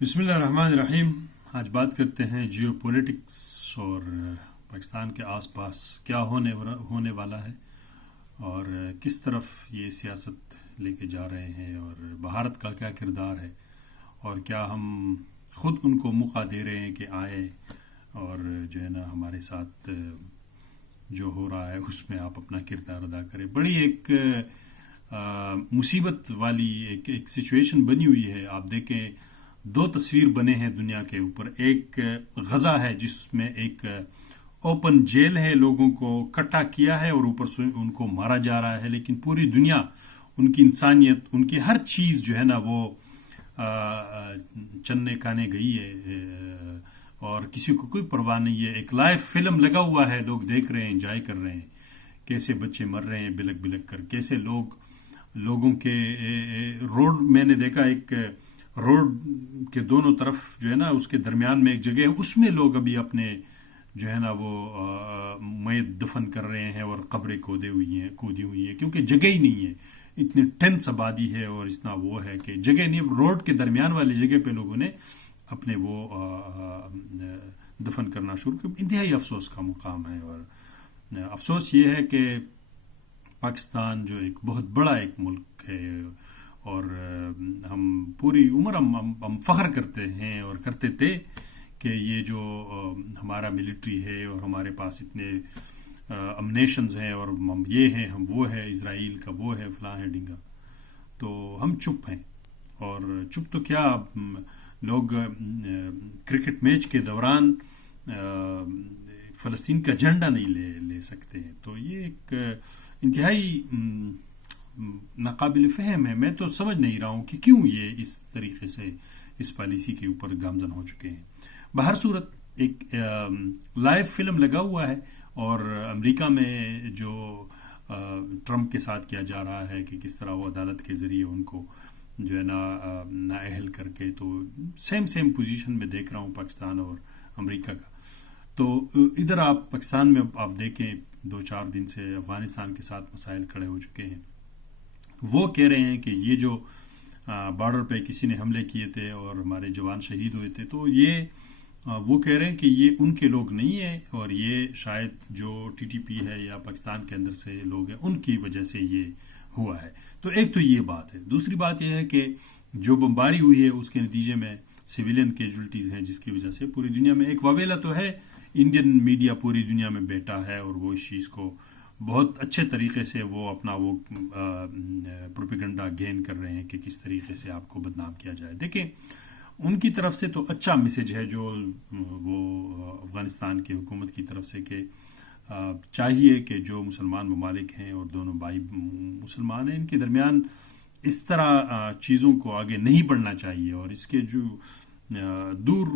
بسم اللہ الرحمن الرحیم. آج بات کرتے ہیں جیو پولیٹکس اور پاکستان کے آس پاس کیا ہونے والا ہے اور کس طرف یہ سیاست لے کے جا رہے ہیں اور بھارت کا کیا کردار ہے اور کیا ہم خود ان کو موقع دے رہے ہیں کہ آئے اور جو ہے نا ہمارے ساتھ جو ہو رہا ہے اس میں آپ اپنا کردار ادا کریں. بڑی ایک مصیبت والی ایک سچویشن بنی ہوئی ہے. آپ دیکھیں دو تصویر بنے ہیں دنیا کے اوپر. ایک غزہ ہے جس میں ایک اوپن جیل ہے, لوگوں کو کٹا کیا ہے اور اوپر سے ان کو مارا جا رہا ہے, لیکن پوری دنیا ان کی انسانیت, ان کی ہر چیز جو ہے نا وہ چننے کانے گئی ہے اور کسی کو کوئی پرواہ نہیں ہے. ایک لائیو فلم لگا ہوا ہے, لوگ دیکھ رہے ہیں, انجوائے کر رہے ہیں, کیسے بچے مر رہے ہیں بلک بلک کر, کیسے لوگوں کے روڈ, میں نے دیکھا ایک روڈ کے دونوں طرف جو ہے نا اس کے درمیان میں ایک جگہ ہے, اس میں لوگ ابھی اپنے جو ہے نا وہ میت دفن کر رہے ہیں اور قبریں کھودی ہوئی ہیں کیونکہ جگہ ہی نہیں ہے. اتنی ٹینس آبادی ہے اور اتنا وہ ہے کہ جگہ نہیں. روڈ کے درمیان والی جگہ پہ لوگوں نے اپنے وہ دفن کرنا شروع کیا. انتہائی افسوس کا مقام ہے اور افسوس یہ ہے کہ پاکستان جو ایک بہت بڑا ایک ملک ہے اور ہم پوری عمر ہم فخر کرتے ہیں اور کرتے تھے کہ یہ جو ہمارا ملٹری ہے اور ہمارے پاس اتنے امنیشنز ہیں اور ہم یہ ہیں, ہم وہ ہے, اسرائیل کا وہ ہے, فلاں ہے ڈنگا. تو ہم چپ ہیں. اور چپ تو کیا, لوگ کرکٹ میچ کے دوران فلسطین کا جھنڈا نہیں لے سکتے ہیں. تو یہ ایک انتہائی ناقابل فہم ہے. میں تو سمجھ نہیں رہا ہوں کہ کیوں یہ اس طریقے سے اس پالیسی کے اوپر گامزن ہو چکے ہیں. بہر صورت ایک لائیو فلم لگا ہوا ہے اور امریکہ میں جو ٹرمپ کے ساتھ کیا جا رہا ہے کہ کس طرح وہ عدالت کے ذریعے ان کو جو ہے نا نااہل کر کے, تو سیم پوزیشن میں دیکھ رہا ہوں پاکستان اور امریکہ کا. تو ادھر آپ پاکستان میں آپ دیکھیں 2-4 دن سے افغانستان کے ساتھ مسائل کھڑے ہو چکے ہیں. وہ کہہ رہے ہیں کہ یہ جو بارڈر پہ کسی نے حملے کیے تھے اور ہمارے جوان شہید ہوئے تھے, تو یہ وہ کہہ رہے ہیں کہ یہ ان کے لوگ نہیں ہیں اور یہ شاید جو ٹی ٹی پی ہے یا پاکستان کے اندر سے لوگ ہیں ان کی وجہ سے یہ ہوا ہے. تو ایک تو یہ بات ہے. دوسری بات یہ ہے کہ جو بمباری ہوئی ہے اس کے نتیجے میں سویلین کیجولٹیز ہیں, جس کی وجہ سے پوری دنیا میں ایک واویلا تو ہے. انڈین میڈیا پوری دنیا میں بیٹھا ہے اور وہ اس چیز کو بہت اچھے طریقے سے وہ اپنا وہ پروپیگنڈا گین کر رہے ہیں کہ کس طریقے سے آپ کو بدنام کیا جائے. دیکھیں ان کی طرف سے تو اچھا میسج ہے جو وہ افغانستان کی حکومت کی طرف سے کہ چاہیے کہ جو مسلمان ممالک ہیں اور دونوں بھائی مسلمان ہیں, ان کے درمیان اس طرح چیزوں کو آگے نہیں بڑھنا چاہیے اور اس کے جو دور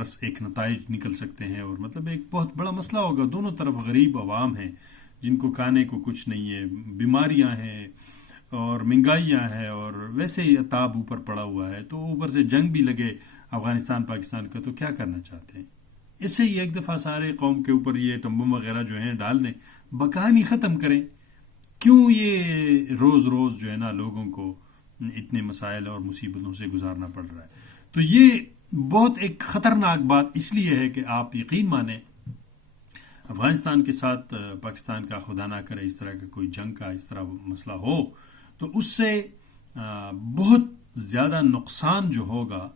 رس ایک نتائج نکل سکتے ہیں اور مطلب ایک بہت بڑا مسئلہ ہوگا. دونوں طرف غریب عوام ہیں جن کو کھانے کو کچھ نہیں ہے, بیماریاں ہیں اور مہنگائیاں ہیں اور ویسے ہی عطاب اوپر پڑا ہوا ہے, تو اوپر سے جنگ بھی لگے افغانستان پاکستان کا, تو کیا کرنا چاہتے ہیں؟ اسے ہی ایک دفعہ سارے قوم کے اوپر یہ ٹمبم وغیرہ جو ہیں ڈال دیں, بکانی ختم کریں. کیوں یہ روز روز جو ہے نا لوگوں کو اتنے مسائل اور مصیبتوں سے گزارنا پڑ رہا ہے؟ تو یہ بہت ایک خطرناک بات اس لیے ہے کہ آپ یقین مانیں افغانستان کے ساتھ پاکستان کا خدا نہ کرے اس طرح کا کوئی جنگ کا اس طرح مسئلہ ہو تو اس سے بہت زیادہ نقصان جو ہوگا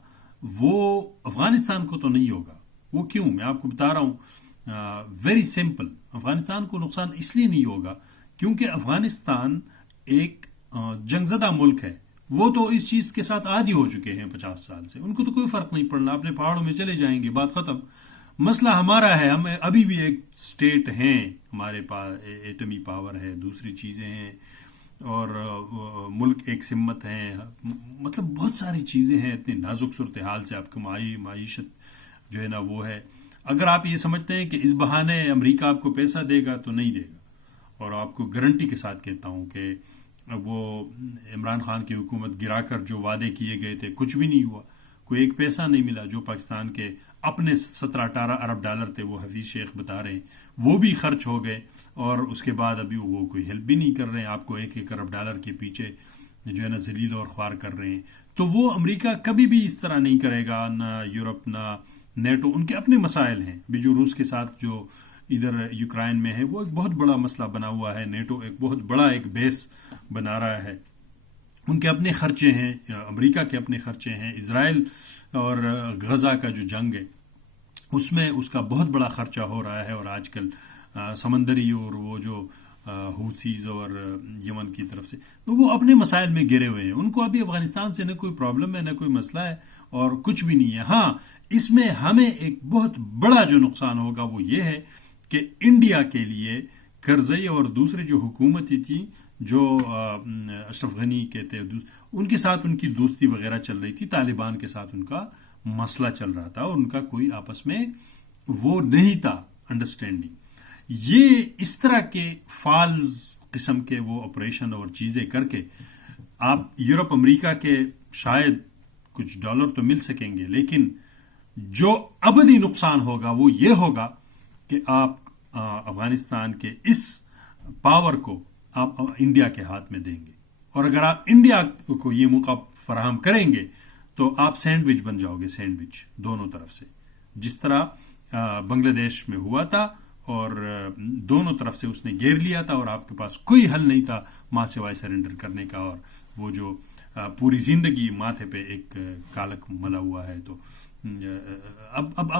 وہ افغانستان کو تو نہیں ہوگا. وہ کیوں, میں آپ کو بتا رہا ہوں. ویری سمپل, افغانستان کو نقصان اس لیے نہیں ہوگا کیونکہ افغانستان ایک جنگ زدہ ملک ہے. وہ تو اس چیز کے ساتھ عادی ہو چکے ہیں 50 سال سے, ان کو تو کوئی فرق نہیں پڑنا, اپنے پہاڑوں میں چلے جائیں گے, بات ختم. مسئلہ ہمارا ہے, ہم ابھی بھی ایک سٹیٹ ہیں, ہمارے پاس ایٹمی پاور ہے, دوسری چیزیں ہیں اور ملک ایک سمت ہے, مطلب بہت ساری چیزیں ہیں. اتنے نازک صورتحال سے آپ کو معیشت جو ہے نا وہ ہے. اگر آپ یہ سمجھتے ہیں کہ اس بہانے امریکہ آپ کو پیسہ دے گا تو نہیں دے گا, اور آپ کو گارنٹی کے ساتھ کہتا ہوں کہ وہ عمران خان کی حکومت گرا کر جو وعدے کیے گئے تھے کچھ بھی نہیں ہوا, کوئی ایک پیسہ نہیں ملا. جو پاکستان کے اپنے 17-18 ارب ڈالر تھے, وہ حفیظ شیخ بتا رہے ہیں, وہ بھی خرچ ہو گئے اور اس کے بعد ابھی وہ کوئی ہیلپ بھی نہیں کر رہے ہیں. آپ کو 1 ارب ڈالر کے پیچھے جو ہے نا ذلیل اور خوار کر رہے ہیں. تو وہ امریکہ کبھی بھی اس طرح نہیں کرے گا، نہ یورپ نہ نیٹو. ان کے اپنے مسائل ہیں بھی، جو روس کے ساتھ جو ادھر یوکرائن میں ہے وہ ایک بہت بڑا مسئلہ بنا ہوا ہے. نیٹو ایک بہت بڑا ایک بیس بنا رہا ہے. ان کے اپنے خرچے ہیں، امریکہ کے اپنے خرچے ہیں. اسرائیل اور غزہ کا جو جنگ ہے اس میں اس کا بہت بڑا خرچہ ہو رہا ہے. اور آج کل سمندری اور وہ جو حوثیز اور یمن کی طرف سے وہ اپنے مسائل میں گرے ہوئے ہیں. ان کو ابھی افغانستان سے نہ کوئی پرابلم ہے، نہ کوئی مسئلہ ہے اور کچھ بھی نہیں ہے. ہاں اس میں ہمیں ایک بہت بڑا جو نقصان ہوگا وہ یہ ہے کہ انڈیا کے لیے کرزئی اور دوسرے جو حکومتی تھی جو اشرف غنی کہتے ہیں ان کے ساتھ ان کی دوستی وغیرہ چل رہی تھی، طالبان کے ساتھ ان کا مسئلہ چل رہا تھا اور ان کا کوئی آپس میں وہ نہیں تھا انڈرسٹینڈنگ. یہ اس طرح کے فالز قسم کے وہ آپریشن اور چیزیں کر کے آپ یورپ امریکہ کے شاید کچھ ڈالر تو مل سکیں گے، لیکن جو ابدی نقصان ہوگا وہ یہ ہوگا کہ آپ افغانستان کے اس پاور کو آپ انڈیا کے ہاتھ میں دیں گے. اور اگر آپ انڈیا کو یہ موقع فراہم کریں گے تو آپ سینڈوچ بن جاؤ گے، سینڈوچ دونوں طرف سے، جس طرح بنگلہ دیش میں ہوا تھا اور دونوں طرف سے اس نے گھیر لیا تھا اور آپ کے پاس کوئی حل نہیں تھا ماں سوائے سرنڈر کرنے کا. اور وہ جو پوری زندگی ماتھے پہ ایک کالک ملا ہوا ہے. تو اب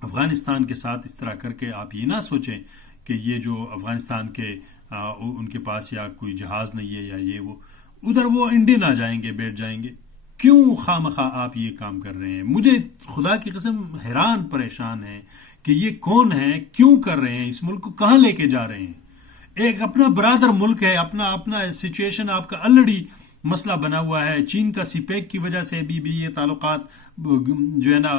افغانستان کے ساتھ اس طرح کر کے آپ یہ نہ سوچیں کہ یہ جو افغانستان کے ان کے پاس یا کوئی جہاز نہیں ہے یا یہ وہ ادھر وہ انڈین آ جائیں گے، بیٹھ جائیں گے. کیوں خواہ آپ یہ کام کر رہے ہیں؟ مجھے خدا کی قسم حیران پریشان ہے کہ یہ کون ہے، کیوں کر رہے ہیں، اس ملک کو کہاں لے کے جا رہے ہیں. ایک اپنا برادر ملک ہے، اپنا سچویشن آپ کا آلریڈی مسئلہ بنا ہوا ہے. چین کا سی پیک کی وجہ سے بھی یہ تعلقات جو ہے نا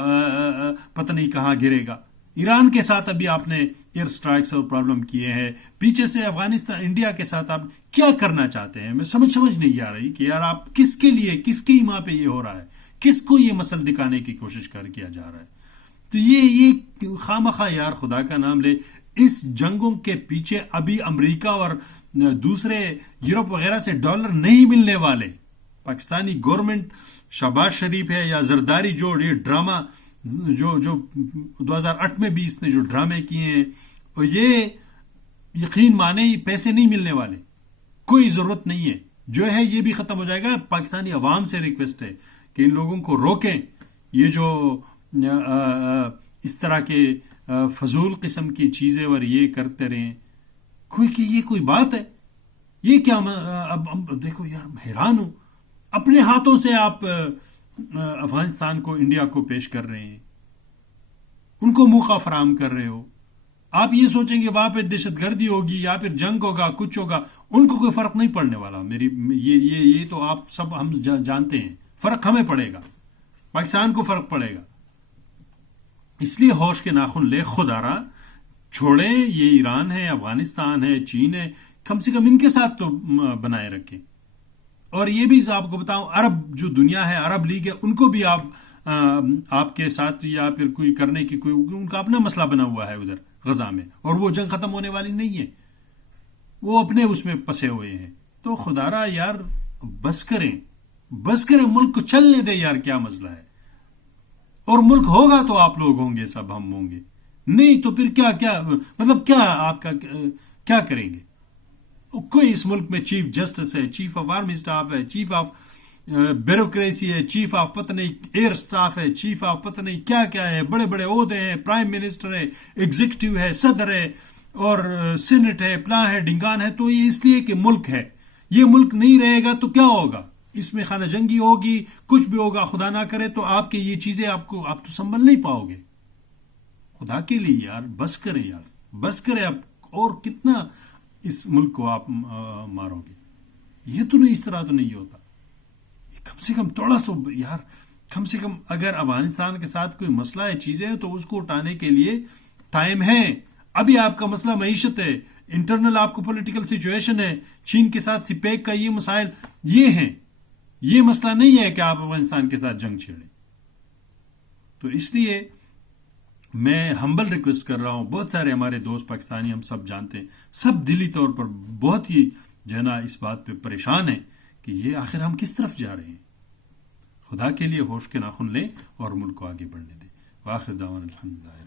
پتہ نہیں کہاں گرے گا. ایران کے ساتھ ابھی آپ نے ایئر سٹرائکس اور پرابلم کیے ہیں. پیچھے سے افغانستان انڈیا کے ساتھ آپ کیا کرنا چاہتے ہیں؟ میں سمجھ نہیں آ رہی کہ یار آپ کس کے لیے، کس کی ماں پہ یہ ہو رہا ہے، کس کو یہ مسئلہ دکھانے کی کوشش کیا جا رہا ہے. تو یہ خواہ یار خدا کا نام لے. اس جنگوں کے پیچھے ابھی امریکہ اور دوسرے یورپ وغیرہ سے ڈالر نہیں ملنے والے. پاکستانی گورنمنٹ شہباز شریف ہے یا زرداری، جو یہ ڈرامہ جو 2008 میں بھی اس نے جو ڈرامے کیے ہیں، اور یہ یقین مانے پیسے نہیں ملنے والے، کوئی ضرورت نہیں ہے. جو ہے یہ بھی ختم ہو جائے گا. پاکستانی عوام سے ریکویسٹ ہے کہ ان لوگوں کو روکیں. یہ جو اس طرح کے فضول قسم کی چیزیں اور یہ کرتے رہیں، یہ کوئی بات ہے؟ یہ کیا؟ اب دیکھو یار، حیران ہوں. اپنے ہاتھوں سے آپ افغانستان کو، انڈیا کو پیش کر رہے ہیں، ان کو موقع فراہم کر رہے ہو. آپ یہ سوچیں گے وہاں پہ دہشت گردی ہوگی یا پھر جنگ ہوگا، کچھ ہوگا، ان کو کوئی فرق نہیں پڑنے والا. یہ تو آپ سب ہم جانتے ہیں. فرق ہمیں پڑے گا، پاکستان کو فرق پڑے گا. اس لیے ہوش کے ناخن لے خدارا چھوڑیں. یہ ایران ہے، افغانستان ہے، چین ہے، کم سے کم ان کے ساتھ تو بنائے رکھیں. اور یہ بھی آپ کو بتاؤں، عرب جو دنیا ہے، عرب لیگ ہے، ان کو بھی آپ کے ساتھ یا پھر کوئی کرنے کی ان کا اپنا مسئلہ بنا ہوا ہے ادھر غزہ میں، اور وہ جنگ ختم ہونے والی نہیں ہے. وہ اپنے اس میں پسے ہوئے ہیں. تو خدارا یار بس کریں، ملک کو چلنے دے یار. کیا مسئلہ ہے؟ اور ملک ہوگا تو آپ لوگ ہوں گے، سب ہم ہوں گے. نہیں تو پھر کیا مطلب کیا آپ کا کیا کریں گے؟ کوئی اس ملک میں چیف جسٹس ہے، چیف آف آرمی سٹاف ہے، چیف آف بیوروکریسی ہے، چیف آف پتہ نہیں ایئر سٹاف ہے، چیف آف پتہ نہیں کیا ہے، بڑے بڑے عہدے ہیں، پرائم منسٹر ہے، ایگزیکٹو ہے، صدر ہے، اور سینٹ ہے، پلا ہے، ڈنگان ہے. تو یہ اس لیے کہ ملک ہے. یہ ملک نہیں رہے گا تو کیا ہوگا؟ اس میں خانہ جنگی ہوگی، کچھ بھی ہوگا، خدا نہ کرے تو آپ کے یہ چیزیں آپ تو سنبھل نہیں پاؤ گے. خدا کے لیے یار بس کریں، بس کریں. اب اور کتنا اس ملک کو آپ مارو گے؟ یہ تو نہیں، اس طرح تو نہیں ہوتا. کم سے کم تھوڑا سا یار، کم سے کم اگر افغانستان کے ساتھ کوئی مسئلہ ہے، چیزیں تو اس کو اٹھانے کے لیے ٹائم ہے. ابھی آپ کا مسئلہ معیشت ہے، انٹرنل آپ کو پولیٹیکل سچویشن ہے، چین کے ساتھ سپیک کا یہ مسائل یہ ہیں. یہ مسئلہ نہیں ہے کہ آپ افغانستان کے ساتھ جنگ چھیڑیں. تو اس لیے میں ہمبل ریکویسٹ کر رہا ہوں. بہت سارے ہمارے دوست پاکستانی، ہم سب جانتے ہیں، سب دلی طور پر بہت ہی جو ہے نا اس بات پہ پریشان ہیں کہ یہ آخر ہم کس طرف جا رہے ہیں. خدا کے لیے ہوش کے ناخن لیں اور ملک کو آگے بڑھنے دیں. وآخر دعوانا الحمدللہ.